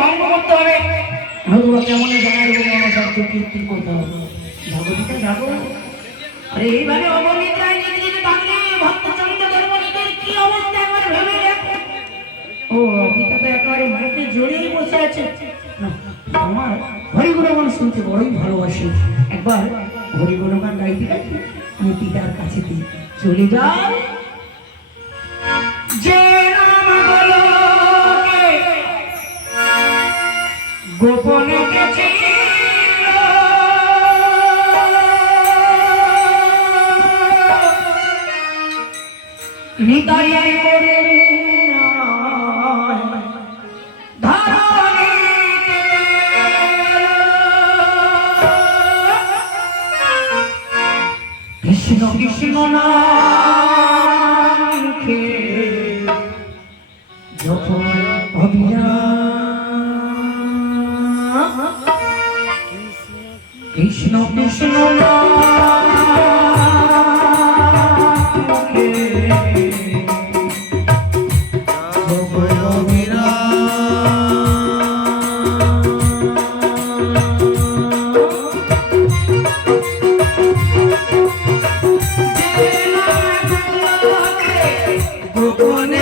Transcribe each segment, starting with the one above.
ভঙ্গ করতে হবে। কেমন কীর্তি ভগবতীকে যাব আরে এইভাবে অবনিদ্রায় জেগে জেগে থাকলে ভক্তচন্দ্র ধর্মনীদের কি অবস্থা একবার ভেবে দেখো। ও গীতা তো একেবারে মুখে জড়িয়ে বসে আছে। আমার হরিগুণগান শুনতে বড়ই ভালোবাসি। একবার হরিগুণগান গাইতে গাইতে আমি পিতার কাছে চলে যাই। যখন কৃষ্ণ কৃষ্ণ গোপনে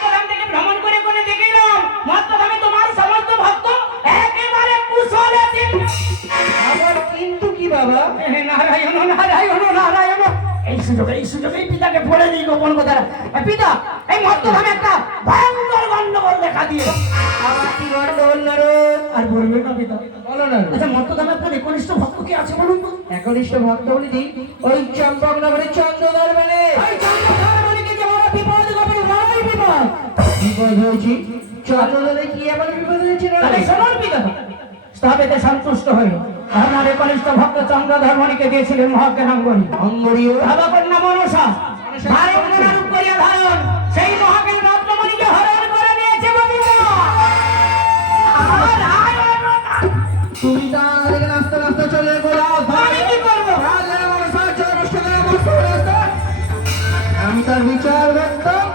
সুযোগে এই সুযোগে পিতাকে বলে দিই গোপন কথা। পিতা এই মর্তধামে একটা ভয়ঙ্কর গন্ডগোল দেখা দিয়ে। কি আর বলবে না পিতা বলো আচ্ছা মর্তধামে আপনার একনিষ্ঠ ভক্ত কি আছে বলুন তো? একনিষ্ঠ ভক্ত বলি দিই ওই চম্পক নগরের চন্দ্রদার মানে ওই চন্দ্রধারণীকে যে বড় বিপদ গোপন বড় বিপদ? হয়েছে। চন্দ্রদলে কি এমন বিপদ হয়েছে না তাহলে পিতা স্থাপিতে সন্তুষ্ট হয়ে আপনার কনিষ্ঠ ভক্ত চন্দ্র ধর্মণীকে দিয়েছিলেন মনসা করিয়া ধারণ সেই মহাজ্ঞান রত্নমণিকে হরণ করে নিয়েছে। তুমি তাহলে নাস্তা নাস্তা চলে গেলো আমি কি করব? আমি তার বিচার করতাম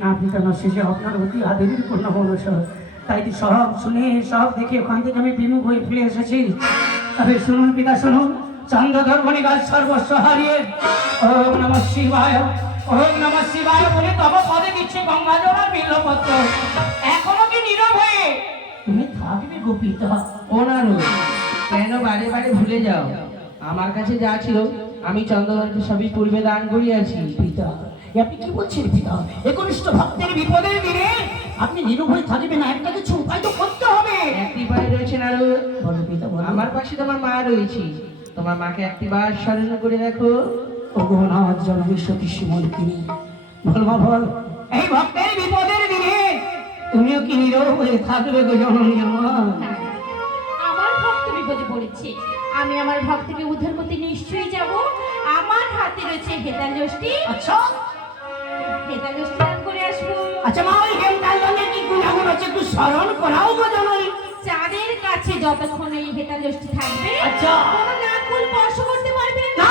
না পিতা শেষে আপনার অতি আদরের কন্যা মনসা তাই সব শুনে, সব দেখে ওখান থেকে আমি বিমুখ হয়ে ফিরে এসেছি। তবে শুনুন পিতা, শুনুন। চন্দ্রধর্মণি গাছ সর্বস্ব হারিয়ে। ওম নম শিবায়, ওম নম শিবায় বলে তব পদে দিচ্ছে গঙ্গা জল আর বিল্লপত্র। এখনও কি নীরব হয়ে? তুমি থাকবে গোপিতা ওনারও কেন বারে বারে ভুলে যাও? আমার কাছে যা ছিল, আমি চন্দ্রদলকে সবই পূর্বে দান করিয়াছি, পিতা। আপনি কি বলছেন পিতা? একনিষ্ঠ ভক্তের বিপদের দিনে আপনি নিরুভয় থাকবেন না একটা কিছু উপায় তো করতে হবে। একটি পায়ে রয়েছে না বলো পিতা বলো। আমার পাশে তোমার মা রয়েছে। তোমার মাকে একটি বার স্মরণ করে দেখো। ভগবান জনমী সতী শিমল তিনি। বল মা বল। এই ভক্তের বিপদের দিনে তুমিও কি নীরব হয়ে থাকবে গো জননী আমার? আমার ভক্ত বিপদে পড়েছে। আমি আমার ভক্তকে উদ্ধার করতে নিশ্চয়ই যাব। আমার হাতে রয়েছে হেতালষ্টি আচ্ছা। করে আসব। আচ্ছা মা ওই হেমকাল কি গুণাগুণ আছে একটু স্মরণ করাও চাঁদের কাছে যতক্ষণ এই হেতালষ্টি থাকবে আচ্ছা। কোনো নাকুল স্পর্শ করতে পারবে না।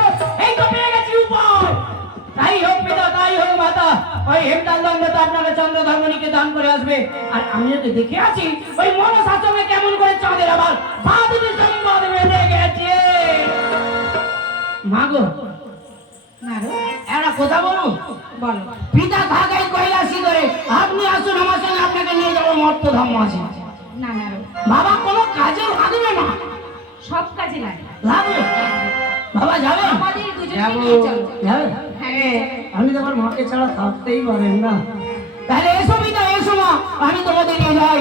তো। তাই হোক পিতা তাই হোক মাতা ওই আপনারা চন্দ্র ধর্মণীকে দান করে আসবে। আর আমি যদি দেখে আছি ওই মনসাচমে কেমন করে চাঁদের আবার মাগো একটা কথা বলো? পিতা থাকাই কৈলাসী করে আপনি আসুন আমার সঙ্গে আপনাকে নিয়ে যাব মর্ত ধর্ম আছে। না বাবা কোনো কাজে লাগবে না। সব কাজে লাগে। লাগবে? বাবা যাবে? আমাদের হ্যাঁ। আপনি তো আমার মাকে ছাড়া থাকতেই পারেন না। তাহলে এসো পিতা এসো মা। আমি তোমাদের নিয়ে যাই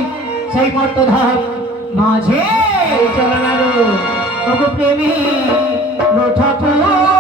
সেই মর্ত মর্তধাম মাঝে। চলো না ওগো প্রেমী। ঠাকুর।